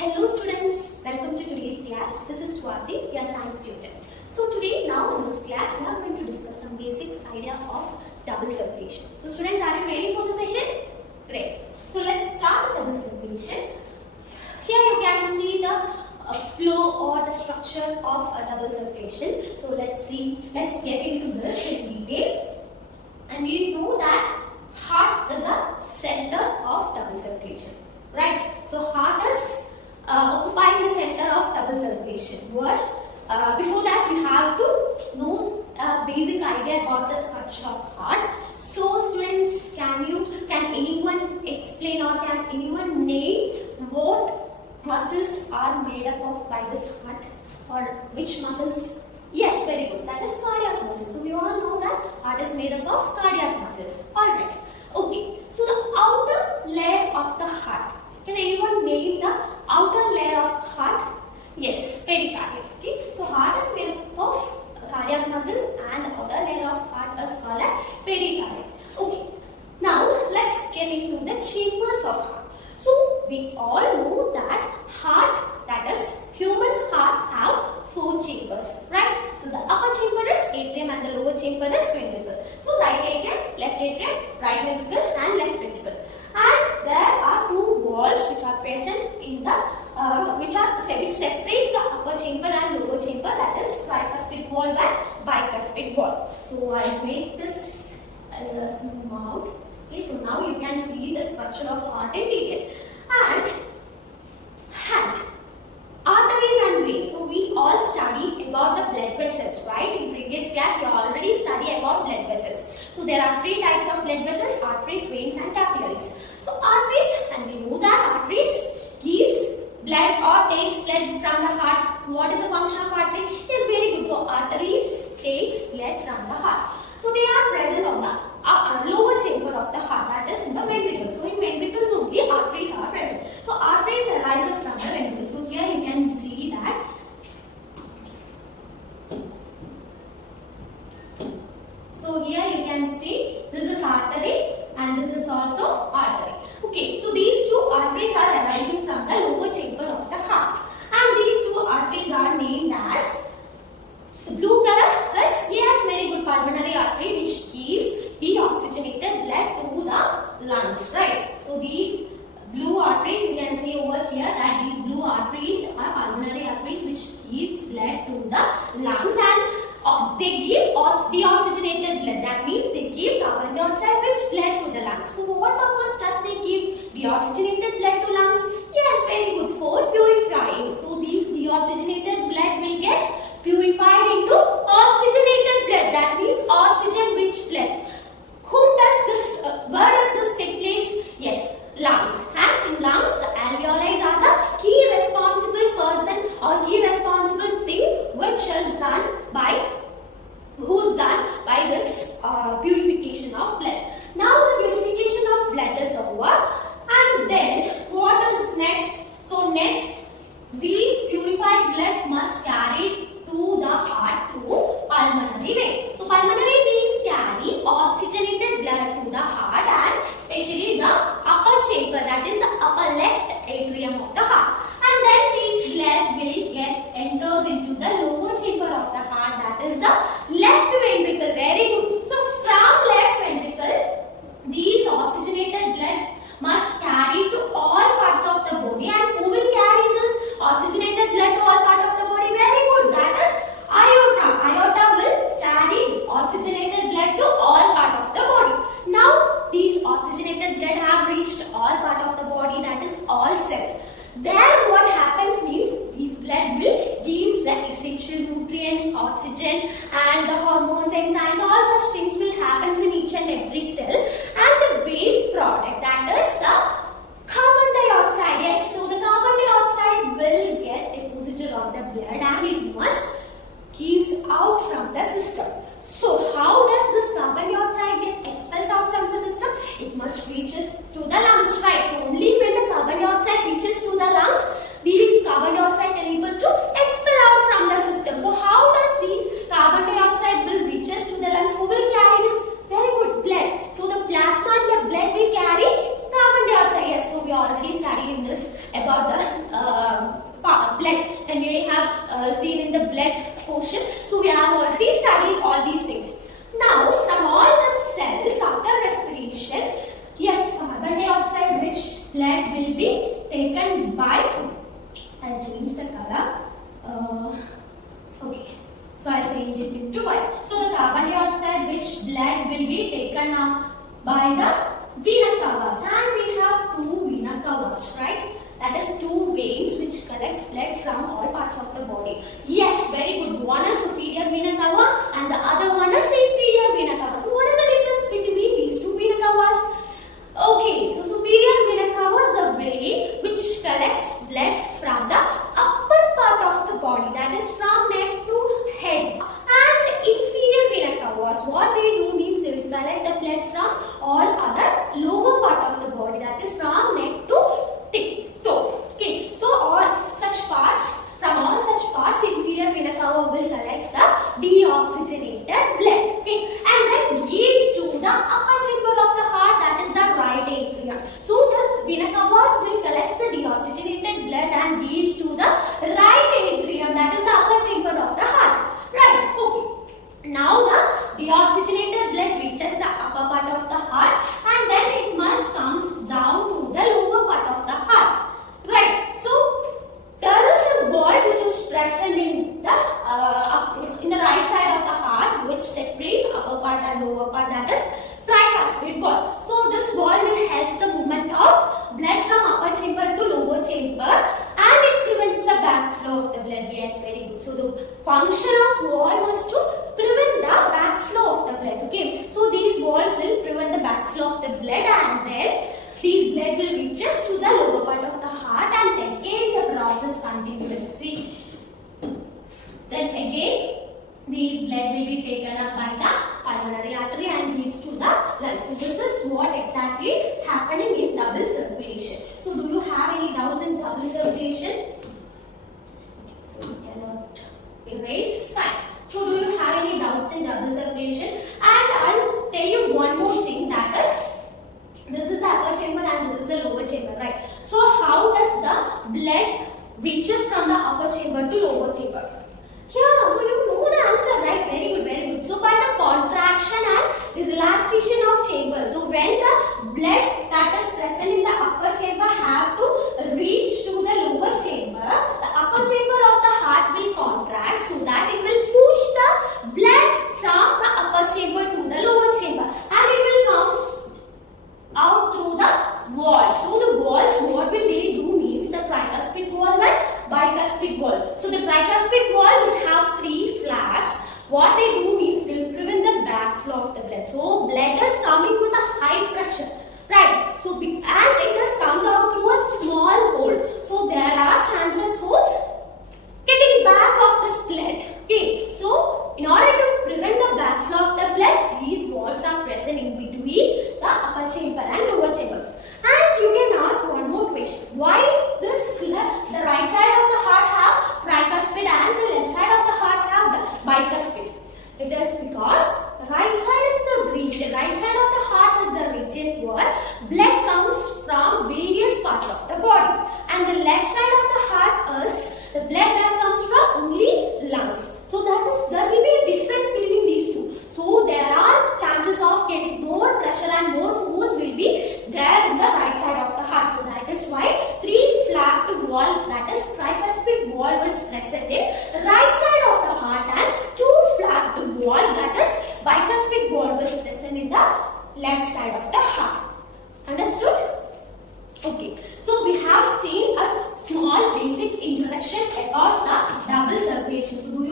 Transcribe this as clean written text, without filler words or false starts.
Hello students, welcome to today's class. This is Swati, your science tutor. So today now in this class we are going to discuss some basics idea of double circulation. So students, are you ready for the session? Great. So let's start the double circulation. Here you can see the flow or the structure of a double circulation. So let's get into this in detail. And we know that heart is the center of double circulation, right? So heart is occupying the center of double circulation. Before that we have to know a basic idea about the structure of heart. So students, can anyone explain or can anyone name what muscles are made up of by this heart, or which muscles? Yes, very good. That is cardiac muscles. So we all know that heart is made up of cardiac muscles. Alright. Okay. So the outer layer of the heart. Can anyone name the outer layer of heart? Yes, pericardium. Okay. So heart is made up of cardiac muscles and the outer layer of heart is called as pericardium. Okay. Now let's get into the chambers of heart. So we all know that heart, that is human heart, have 4 chambers, right? So the upper chamber is atrium and the lower chamber is ventricle. So right atrium, right ventricle and left ventricle. And there are 2 walls which are present in the which separates the upper chamber and lower chamber, that is tricuspid wall and bicuspid wall. So I'll make this zoom out. Okay, so now you can see the structure of heart in detail. And hand, arteries and veins. So we all study about the blood vessels, right? In previous class we already studied about blood vessels. So there are 3 types of blood vessels: arteries, veins and capillaries. So arteries, and we know that arteries gives blood or takes blood from the heart. What is the function of artery? Yes, very good. So arteries takes blood from the heart. So they are present on the lower chamber of the heart, that is in the ventricle. So in ventricles only arteries are present. So arteries arises from the ventricle. So here you can see that. So here you can see this is artery and this is also artery. Okay, so these 2 arteries are arising from the lower chamber of the heart, and these 2 arteries are named as, the blue color is, yes, very good, pulmonary artery, which gives deoxygenated blood to the lungs, right? So these blue arteries, you can see over here that these blue arteries are pulmonary arteries which gives blood to the lungs, and they give deoxygenated blood. That means they give carbon dioxide rich blood to the lungs. For what purpose does they give deoxygenated blood to lungs? Yes, very good, for purifying. So these deoxygenated blood will get purified into oxygenated blood. That means oxygen rich blood. Where does this take place? Yes, lungs. And in lungs, the alveoli are the key responsible person or key responsible thing which is done by this purification of blood. Now the purification of blood is over, and then what is next? So next, these purified blood must carry to the heart through pulmonary vein. So pulmonary veins carry oxygenated blood to the heart, and especially the upper chamber, that is the upper left atrium of the heart. And then this blood will enters into the lower chamber of the heart, that is the left ventricle. Very good. So from left ventricle, these oxygenated blood must carry to all parts of the body. And who will carry this oxygenated blood to all parts of the body? Very good. That is aorta. Aorta will carry oxygenated blood to all parts of the body. Now these oxygenated blood have reached all parts of the body, that is all cells. There what happens means this blood will gives the essential nutrients, oxygen and the hormones, enzymes, all such things will happen in each and every cell, and the waste product, that is the carbon dioxide. Yes, so the carbon dioxide will get deposited on the blood and it must gives out from the system. So how does this carbon dioxide get expelled out from the system? It must reaches to the lungs, right? So only when the carbon dioxide reaches to the lungs, these carbon dioxide are able to expel out from the system. So how does these carbon dioxide will reaches to the lungs? Who will carry this? Very good, blood. So the plasma and the blood will carry carbon by, I'll change the color. Okay, so I'll change it into white. So the carbon dioxide which blood will be taken up by the vena cavas, and we have two vena cavas, right? That is two veins which collects blood from all parts of the body. Yes, very good. One is superior vena cava and the other one is inferior vena cava. So what is the difference between these two vena cavas? Okay, so superior vena cava is the vein which collects blood from the upper part of the body, that is from neck to head. And the inferior vena cavas, what they do means they will collect the blood from all other lower part of the body, that is from neck to toe. Okay, so all such parts, from all such parts, inferior vena cava will collect the deoxygenated blood. Okay, and then gives to the upper chamber of the heart, that is the right atrium. So the vena cavas will collect the deoxygenated blood and gives to the right atrium, that is the upper chamber of the heart. Right? Okay. Now the deoxygenated blood reaches the upper part of the heart and then it must comes down to the lower part of the heart. Right? So there is a wall which is present in the right side of the heart which separates upper part and lower part, that is tricuspid wall. So this wall will help the movement of blood from upper chamber to lower chamber and it prevents the backflow of the blood. Yes, very good. So the function of wall was to prevent the backflow of the blood. Okay, so these walls will prevent the backflow of the blood and then these blood will reaches to the lower part of the heart and then again the process continues. See, then again these blood will be taken up by the pulmonary artery and leads to the lungs. So this is what exactly happening in double circulation. So do you have any doubts in double circulation? So you cannot erase. Fine. So do you have any doubts in double circulation? And I'll tell you one more thing, that is, this is the upper chamber and this is the lower chamber, right? So how does the blood reaches from the upper chamber to lower chamber? Yeah, so you know the answer, right? Very good, very good. So by the contraction and the relaxation of chambers. So when the blood that is present in the upper chamber have to reach to the lower chamber, the upper chamber of the heart will contract so that it will push the blood from the upper chamber to the lower chamber and it will come out through the wall. So the walls, what will they do means the tricuspid wall and bicuspid wall. So the tricuspid wall which have three flaps, what they do means they will prevent the backflow of the blood. So blood is coming with a high pressure, right? So and it just comes out through a small hole. So there are chances for getting back of this blood. Okay, so in order to prevent the backflow of the blood, these walls are present in between the upper chamber and lower chamber. And you can ask one more question: why the right side of the heart have tricuspid and the left side of the heart have the bicuspid? It is because the right side is the region. Right side of the heart is the region where blood comes from various parts of the body, and the left side of the heart is the blood that comes from only lungs. So there will be a difference between these two. So there are chances of getting more pressure and more force will be there in the right side of the heart. So that is why three-flapped wall, that is tricuspid wall, was present in right side of the heart and two-flapped wall, that is bicuspid wall, was present in the left side of the heart. Understood? Okay, so we have seen a small basic introduction about the double circulation. So do you